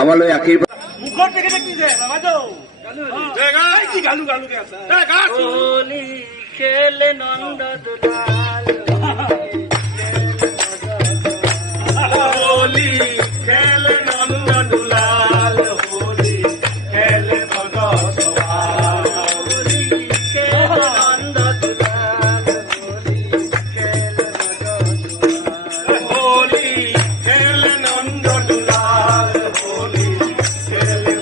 আমালৈ আশীৰ্বাদ মুখত দেখি দেখিছে বাবাজৌ গালু গালুকে আছে খেলে নন্দ দুলাল হোলি খেলে নন্দ দুলাল হোলি খেলে ভগবান হোলি খেলে নন্দ দুলাল হোলি খেলে নন্দ দুলাল হোলি খেলে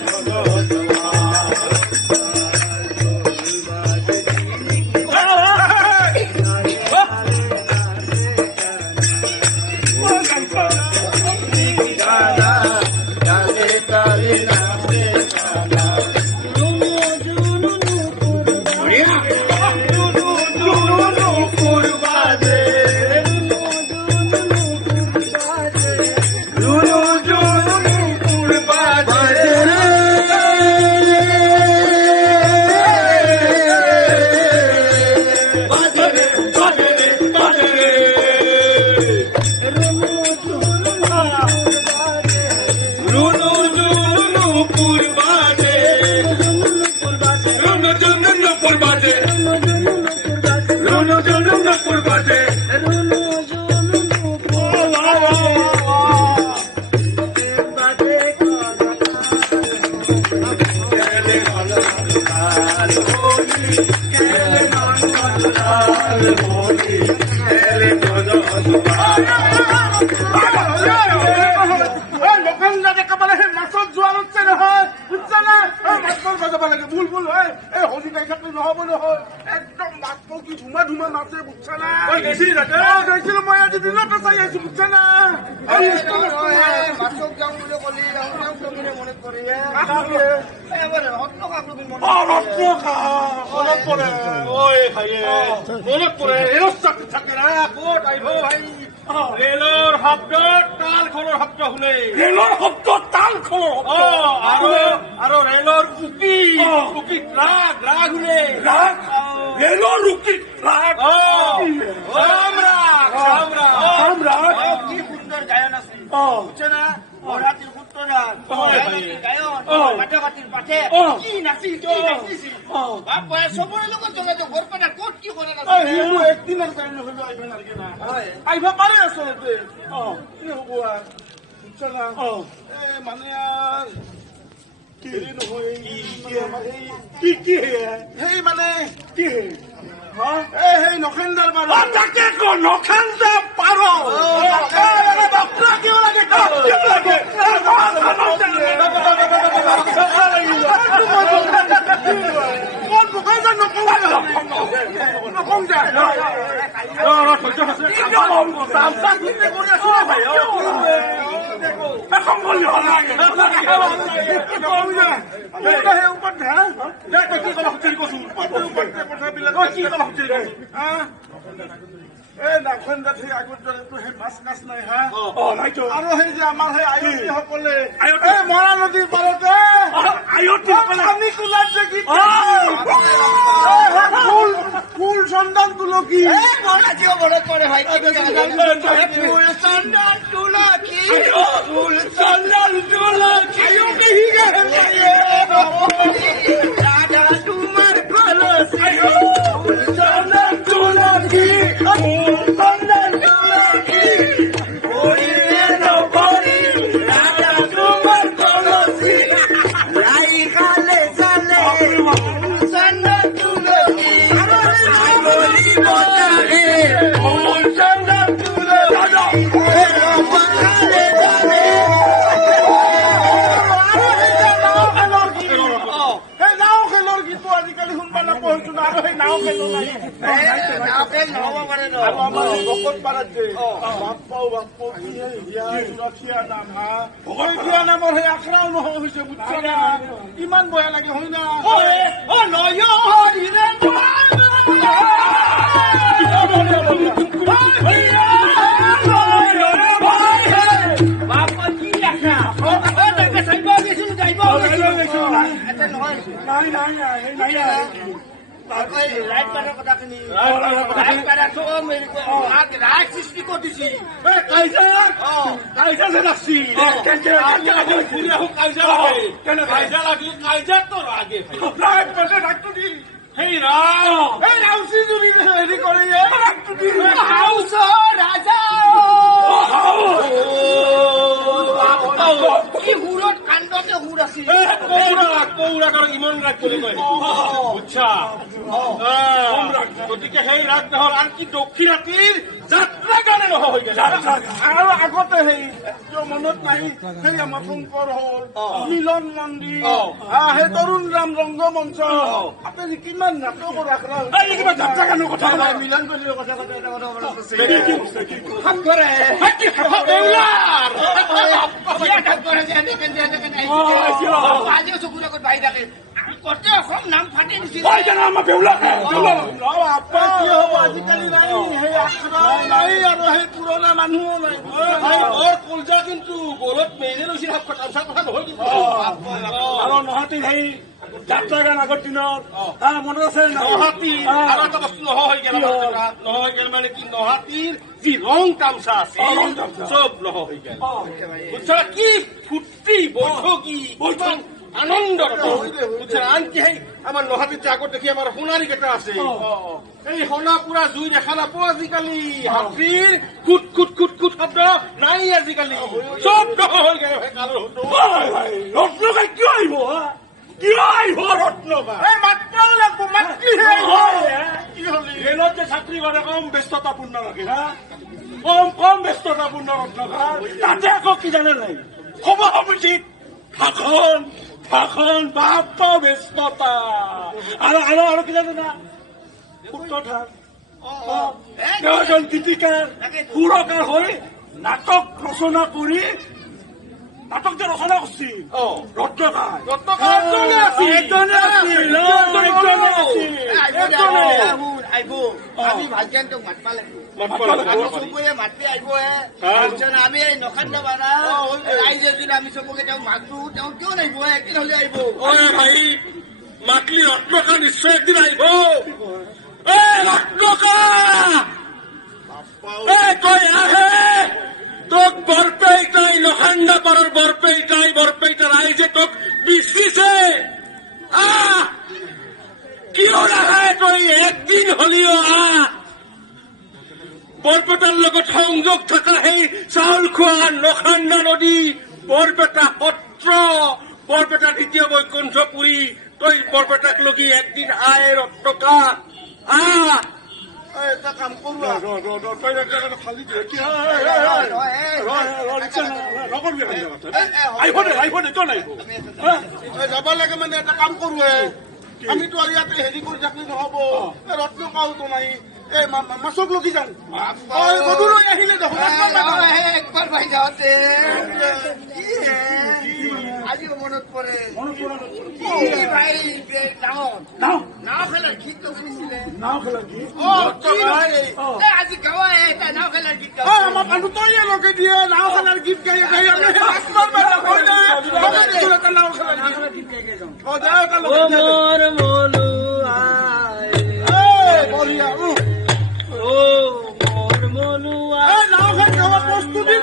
ৰেলৰ শব্দ তাল খোলৰ শব্দ শুনে ৰেলৰ শব্দ তাল খোলৰ আৰু ৰেলৰ উকি ৰাগ ৰাগ শুনে ৰেলৰ উকি ৰাগ কি সুন্দৰ গায়ন আছে বুঝছে না বৰাতিৰ সূত্ৰধাৰ গায়ন মাটামাটিৰ পাঠে কি নাচিছিল বাপ চবৰে লগত যোগাযোগ বৰপেটা ক'ত কি কৰা নাছিল একদিনৰ কাৰণে হলেও আহিব নালাগে না আহিব পাৰে আচলতে কি হ'ব আৰু বুঝছে না মানে আৰু হেৰি নহয় কি সেই মানে কি সেই নখেন্দাৰ পাৰ তাকে নখেন্দাৰ পাৰ কিয় লাগে নাখেন্দাত সেই আগত সেই মাছ কাছ নাই হা আৰু সেই যে আমাৰ সেই আয়তীসকলে মৰা নদীৰ পাৰতে আয়তী কোলাত যে গীত ফুল চন্দন তুলসী মনত পৰে ভাই ফুল চন্দন তুলসী ফুল চন্দন তুলসী দাদা তোমাৰ কলসী ফুল চন্দন তুলসী ফুল চন্দন তুলসী ভৰিৰে নভৰি দাদা তোমাৰ কলসী লাই খালে চালে ফুল চন্দন তুলসী বলি বতাহে ফুল চন্দন তুলসী পাখালে জানে নাও খেলৰ গীত আজিকালি শুনবা নাপাহৰিছো না আৰু সেই নাও খেলো নাই ভকত পাৰাত যে বাপ্পা কি সুৰক্ষা নাম হা সুৰক্ষা নামৰ সেই আখৰাও নহয় হৈছে বুজছ না ইমান বেয়া লাগে হয় না ৰাইট পাৰাৰ কথাখিনি ৰাইট পাৰাৰ চব ৰাইট সৃষ্টি কৰি দিছি কাইজা যে লাগছি কাইজা লাগি কাইজা তো আগে ৰাইট পাশে ৰাখতো দি হেই ৰাউসি জুৰি হেৰি কৰি ৰাখতো দি হাউস ৰাজা কি হুৰত কাণ্ডতে হুৰ আছিল কৌৰা কাৰণ ইমান ৰাগ বুলি কয় বুজছা গতিকে সেই ৰাগ নহল আনকি দক্ষিণ ৰাতিৰ যাত্ৰা গানে নহয় হৈ গেল আৰু আগতে সেই মনত নাই সেই আমাৰ শংকৰ হল মিলন মন্দিৰ সেই তৰুণ ৰাম ৰংগমঞ্চ আপুনি কিমান নাটক ৰাখলা কিবা যাত্ৰা গানৰ কথা মিলন কৰিলে কথা এটা কথা আজিও চকুৰ আগত বাঢ়ি থাকে কতে অসম নাম ফাটি দিছিল আজিকালি নাই সেই আখৰা নাই আৰু সেই পুৰণা মানুহো নাই কলজা কিন্তু গলত মেইনে লৈছিল কথা নহয় কিন্তু আৰু নহাটীৰ সেই যাত্ৰা গান আগৰ দিনত মনত আছে নহাটী আৰু এটা বস্তু নহয় গেল মানে কি নহাটীৰ যি ৰং তামচা আছে চব নহয় হৈ গেল বুজছা কি ফূৰ্তি বৈঠকি আনন্দ বুজছা আনকি সেই আমাৰ নহাটীত আগত দেখি আমাৰ সোণাৰীক এটা আছে এই সোণা পুৰা জুই দেখা নাপো আজিকালি হাতীৰ কুট কুট কুট কুট শব্দ নাই আজিকালি চব নহয় হৈ গেল ৰত্নকাই কিয় আহিব কিয় আহিব ৰত্নকাই মাত্ৰাও লাগব মাতৃহে কি হল ৰেলত যে ছাত্ৰী মানে কম ব্যস্ততাপূৰ্ণ ৰাখে কম ব্যস্ততাপূৰ্ণ ৰত্নকাই তাতে আকৌ কি জানে নাই সভা সমিতিত ভাষণ বাপ্পা ব্যস্ততা আৰু কি জানে না সূত্ৰধাৰ এজন গীতিকাৰ সুৰকাৰ হৈ নাটক ৰচনা কৰি নাটক যে ৰচনা কৰিছিল আমি ভাগ্যান্তক মাতবা চবৰে মাতি আহিব আমি এই নখান্দ বানা ৰাইজে যদি আমি চবকে তেওঁক মাতো তেওঁ কিয় নাহিব একদিন হলে আহিব ভাই মাতলি ৰত্নকা নিশ্চয় একদিন আহিব ৰত্নকা তই আহে তোক বৰপেইটাই নখান্দা পাৰৰ বৰপেইটা ৰাইজে তোক বিচিছে কিয় নাহে তই একদিন হলিও বৰপেটাৰ লগত সংযোগ থকা সেই চাউল খোৱা নখান্দা নদী বৰপেটা সত্ৰ বৰপেটা দ্বিতীয় বৈকুণ্ঠপুৰী তই বৰপেটাক লগি একদিন আয় ৰত্নকা এটা কাম কৰো খালি যাব লাগে মানে এটা কাম কৰো আমিতো আৰু ইয়াতে হেৰি কৰি থাকিলে নহব ৰত্নকাওতো নাই এই মাছক লগি যাওঁ গধূলি আহিলে একবাৰ ভাই যাওঁতে আজিও মনত পৰে ভাই নাও খেলাৰ গীত শুনিছিলে আজি গাঁৱৰ এটা নাও খেলাৰ গীত আমাৰ মানুহ তই লগে দিয়ে নাও খেলাৰ গীত গাই নাও খেলাৰ গীত নাও খেলা প্ৰস্তুতি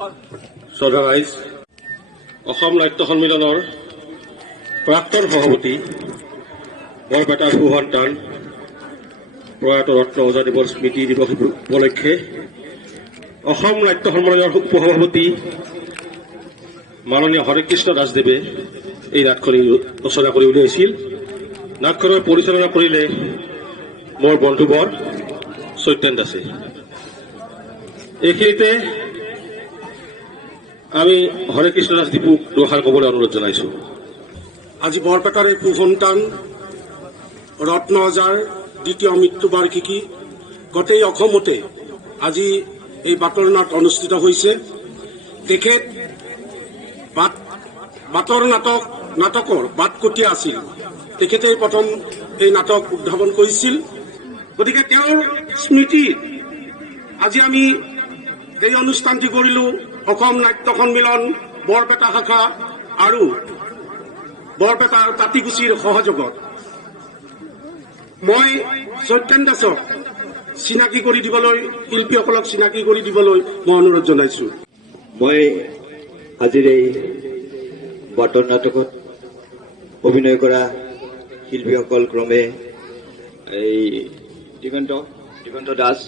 শ্ৰদ্ধা ৰাইজ, অসম নাট্য সন্মিলনৰ প্ৰাক্তন সভাপতি বৰপেটাৰ সুসন্তান প্ৰয়াত ৰত্ন ওজাদেৱৰ স্মৃতি দিৱস উপলক্ষে অসম নাট্য সন্মিলনৰ উপসভাপতি মাননীয় হৰেকৃষ্ণ দাসদেৱে এই নাটখনি ৰচনা কৰি উলিয়াইছিল। নাটখনৰ পৰিচালনা কৰিলে মোৰ বন্ধুবৰ সত্যেন দাসে। এইখিনিতে আমি হৰেকৃষ্ণ দাসদীপক দুষাৰ ক'বলৈ অনুৰোধ জনাইছো। আজি বৰপেটাৰে সুসন্তান ৰত্ন ওজাৰ দ্বিতীয় মৃত্যুবাৰ্ষিকী গোটেই অসমতে আজি এই বাটৰ নাট অনুষ্ঠিত হৈছে। তেখেত বাটৰ নাটকৰ বাটকটীয়া আছিল। তেখেতে প্ৰথম এই নাটক উদ্ভাৱন কৰিছিল। গতিকে তেওঁৰ স্মৃতিত আজি আমি এই অনুষ্ঠানটি কৰিলো। অসম নাট্য সন্মিলন বৰপেটা শাখা আৰু বৰপেটাৰ তাঁতিকুছিৰ সহযোগত মই সত্যেন দাসক চিনাকি কৰি দিবলৈ, শিল্পীসকলক চিনাকি কৰি দিবলৈ মই অনুৰোধ জনাইছো। মই আজিৰ এই বাটৰ নাটকত অভিনয় কৰা শিল্পীসকল ক্ৰমে এই দিগন্ত দাস,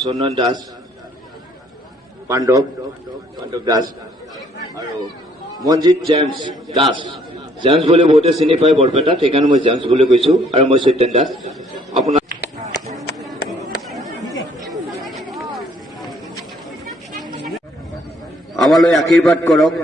চন্দন দাস, পাণ্ডৱ দাস আৰু মনজিৎ জেমছ দাস। জেমছ বুলি বহুতে চিনি পায় বৰপেটাত, সেইকাৰণে মই জেমছ বুলি কৈছো। আৰু মই সত্যেন দাস। আপোনাৰ আমালৈ আশীৰ্বাদ কৰক।